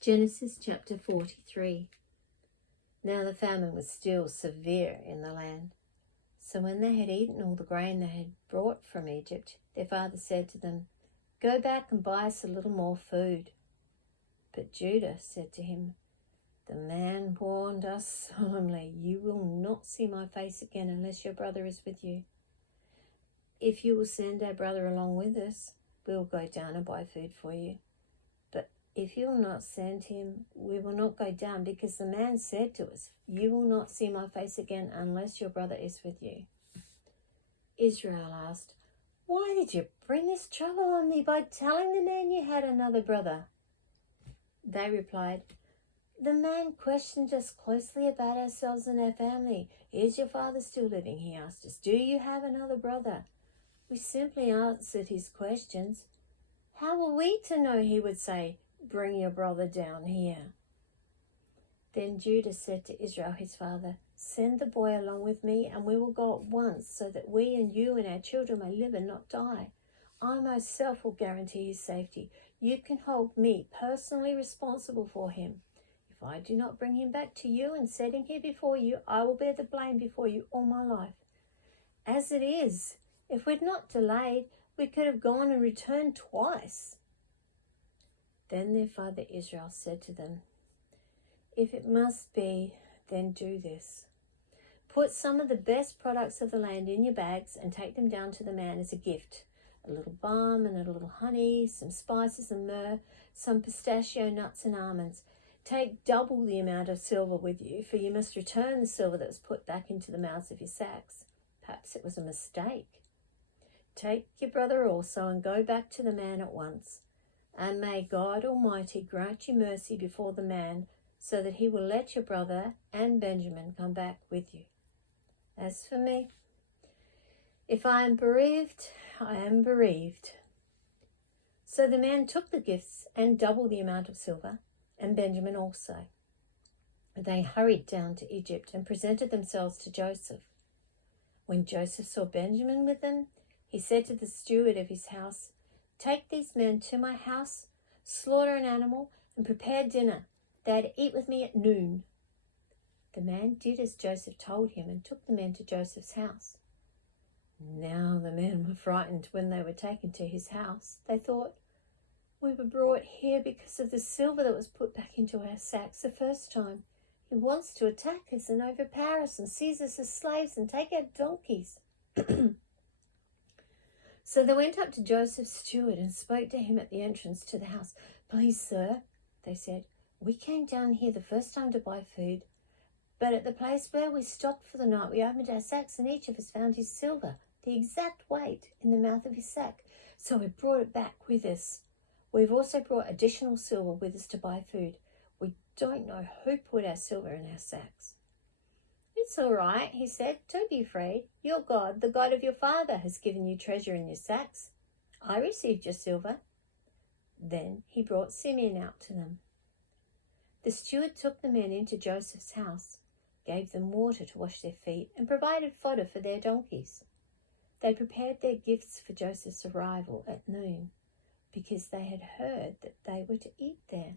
Genesis chapter 43. Now the famine was still severe in the land. So when they had eaten all the grain they had brought from Egypt, their father said to them, "Go back and buy us a little more food." But Judah said to him, "The man warned us solemnly, 'You will not see my face again unless your brother is with you. If you will send our brother along with us, we will go down and buy food for you. But if you will not send him, we will not go down, because the man said to us, 'You will not see my face again unless your brother is with you.'" Israel asked, "Why did you bring this trouble on me by telling the man you had another brother?" They replied, "The man questioned us closely about ourselves and our family. 'Is your father still living?' he asked us. 'Do you have another brother?' We simply answered his questions. How were we to know he would say, 'Bring your brother down here'?" Then Judah said to Israel his father, "Send the boy along with me, and we will go at once, so that we and you and our children may live and not die. I myself will guarantee his safety. You can hold me personally responsible for him. If I do not bring him back to you and set him here before you, I will bear the blame before you all my life. As it is, if we'd not delayed, we could have gone and returned twice." Then their father Israel said to them, "If it must be, then do this. Put some of the best products of the land in your bags and take them down to the man as a gift. A little balm and a little honey, some spices and myrrh, some pistachio nuts and almonds. Take double the amount of silver with you, for you must return the silver that was put back into the mouths of your sacks. Perhaps it was a mistake. Take your brother also and go back to the man at once. And may God Almighty grant you mercy before the man, so that he will let your brother and Benjamin come back with you. As for me, if I am bereaved, I am bereaved." So the man took the gifts and double the amount of silver, and Benjamin also. They hurried down to Egypt and presented themselves to Joseph. When Joseph saw Benjamin with them, he said to the steward of his house, "Take these men to my house, slaughter an animal, and prepare dinner. They are to eat with me at noon." The man did as Joseph told him and took the men to Joseph's house. Now the men were frightened when they were taken to his house. They thought, "We were brought here because of the silver that was put back into our sacks the first time. He wants to attack us and overpower us and seize us as slaves and take our donkeys." So they went up to Joseph's steward and spoke to him at the entrance to the house. "Please, sir," they said, "we came down here the first time to buy food, but at the place where we stopped for the night, we opened our sacks and each of us found his silver, the exact weight, in the mouth of his sack. So we brought it back with us. We've also brought additional silver with us to buy food. We don't know who put our silver in our sacks." "It's all right," he said. "Don't be afraid. Your God, the God of your father, has given you treasure in your sacks. I received your silver." Then he brought Simeon out to them. The steward took the men into Joseph's house, gave them water to wash their feet, and provided fodder for their donkeys. They prepared their gifts for Joseph's arrival at noon, because they had heard that they were to eat there.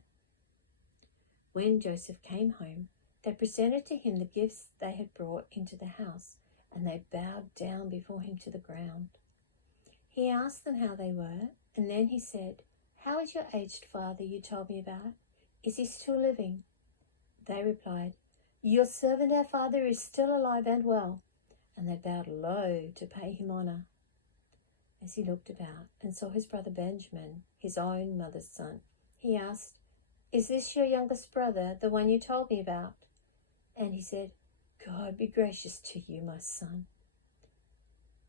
When Joseph came home, they presented to him the gifts they had brought into the house, and they bowed down before him to the ground. He asked them how they were, and then he said, "How is your aged father you told me about? Is he still living?" They replied, "Your servant our father is still alive and well," and they bowed low to pay him honor. As he looked about and saw his brother Benjamin, his own mother's son, he asked, "Is this your youngest brother, the one you told me about?" And he said, "God be gracious to you, my son."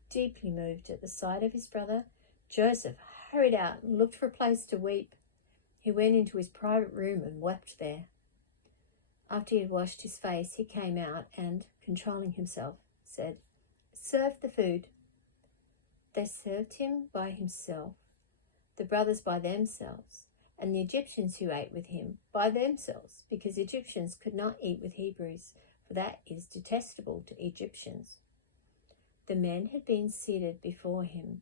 Deeply moved at the sight of his brother, Joseph hurried out and looked for a place to weep. He went into his private room and wept there. After he had washed his face, he came out and, controlling himself, said, "Serve the food." They served him by himself, the brothers by themselves, and the Egyptians who ate with him by themselves, because Egyptians could not eat with Hebrews, for that is detestable to Egyptians. The men had been seated before him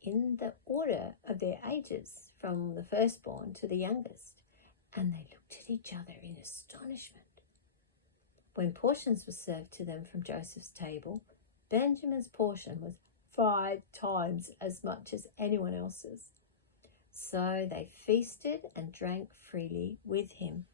in the order of their ages, from the firstborn to the youngest, and they looked at each other in astonishment. When portions were served to them from Joseph's table, Benjamin's portion was 5 times as much as anyone else's. So they feasted and drank freely with him